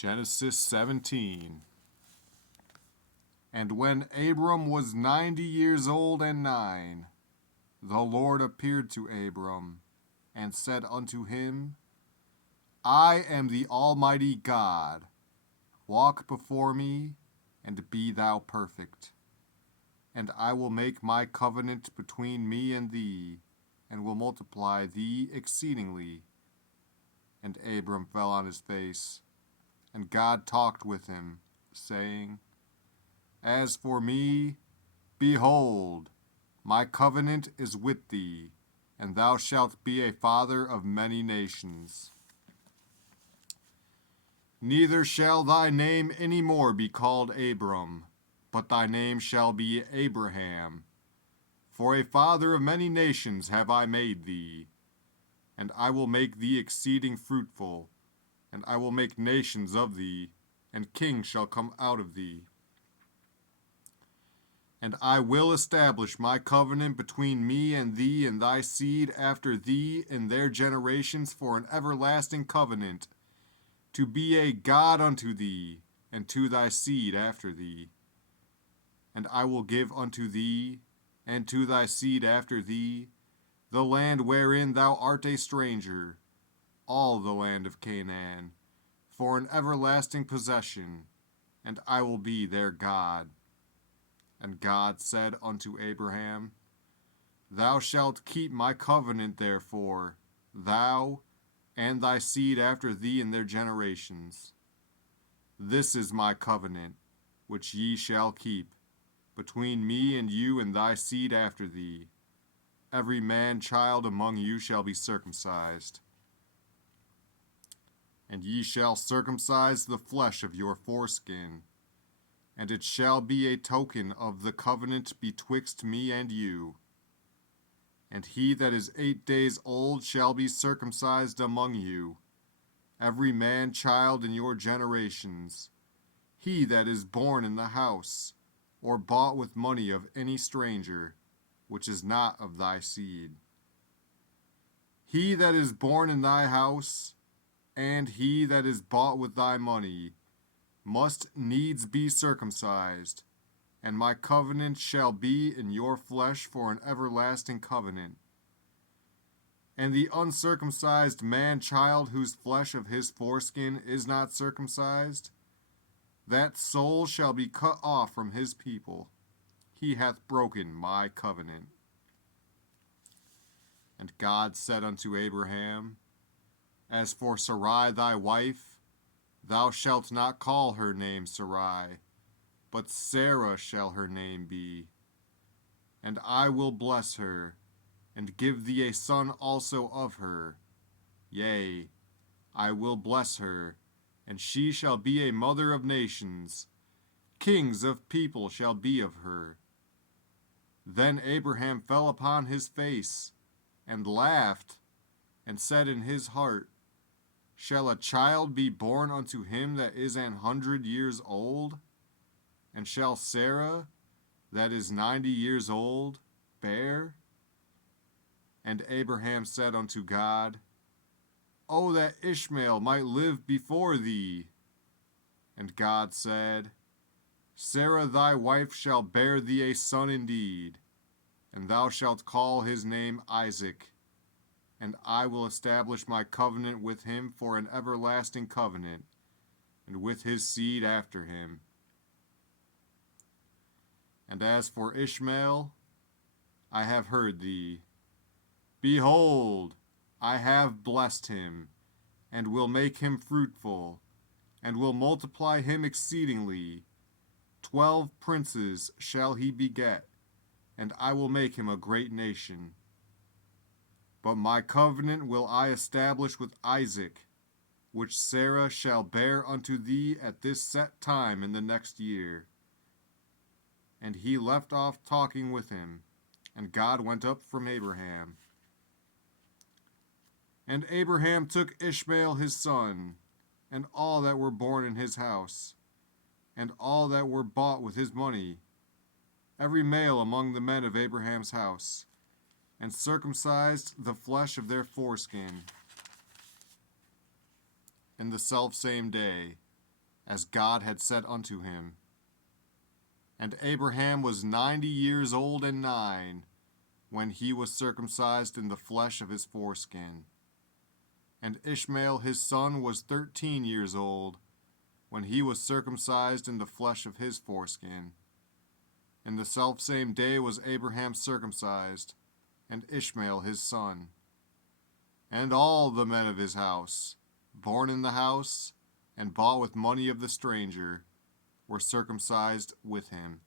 Genesis 17. And when Abram was 90 years old and 9, the Lord appeared to Abram and said unto him, I am the Almighty God. Walk before me, and be thou perfect. And I will make my covenant between me and thee, and will multiply thee exceedingly. And Abram fell on his face, and God talked with him, saying, As for me, behold, my covenant is with thee, and thou shalt be a father of many nations. Neither shall thy name any more be called Abram, but thy name shall be Abraham. For a father of many nations have I made thee, and I will make thee exceeding fruitful, and I will make nations of thee, and kings shall come out of thee. And I will establish my covenant between me and thee and thy seed after thee in their generations for an everlasting covenant, to be a God unto thee, and to thy seed after thee. And I will give unto thee, and to thy seed after thee, the land wherein thou art a stranger, all the land of Canaan, for an everlasting possession, and I will be their God. And God said unto Abraham, Thou shalt keep my covenant therefore, thou and thy seed after thee in their generations. This is my covenant, which ye shall keep, between me and you and thy seed after thee. Every man-child among you shall be circumcised. And ye shall circumcise the flesh of your foreskin, and it shall be a token of the covenant betwixt me and you. And he that is 8 days old shall be circumcised among you, every man-child in your generations, he that is born in the house, or bought with money of any stranger, which is not of thy seed. He that is born in thy house, and he that is bought with thy money, must needs be circumcised, and my covenant shall be in your flesh for an everlasting covenant. And the uncircumcised man-child whose flesh of his foreskin is not circumcised, that soul shall be cut off from his people. He hath broken my covenant. And God said unto Abraham, As for Sarai thy wife, thou shalt not call her name Sarai, but Sarah shall her name be. And I will bless her, and give thee a son also of her. Yea, I will bless her, and she shall be a mother of nations. Kings of people shall be of her. Then Abraham fell upon his face, and laughed, and said in his heart, Shall a child be born unto him that is 100 years old? And shall Sarah, that is 90 years old, bear? And Abraham said unto God, O that Ishmael might live before thee! And God said, Sarah thy wife shall bear thee a son indeed, and thou shalt call his name Isaac. And I will establish my covenant with him for an everlasting covenant, and with his seed after him. And as for Ishmael, I have heard thee. Behold, I have blessed him, and will make him fruitful, and will multiply him exceedingly. 12 princes shall he beget, and I will make him a great nation. But my covenant will I establish with Isaac, which Sarah shall bear unto thee at this set time in the next year. And he left off talking with him, and God went up from Abraham. And Abraham took Ishmael his son, and all that were born in his house, and all that were bought with his money, every male among the men of Abraham's house, and circumcised the flesh of their foreskin. In the selfsame day as God had said unto him. And Abraham was 90 years old and 9, when he was circumcised in the flesh of his foreskin. And Ishmael his son was 13 years old, when he was circumcised in the flesh of his foreskin. And the selfsame day was Abraham circumcised, and Ishmael his son. And all the men of his house, born in the house, and bought with money of the stranger, were circumcised with him.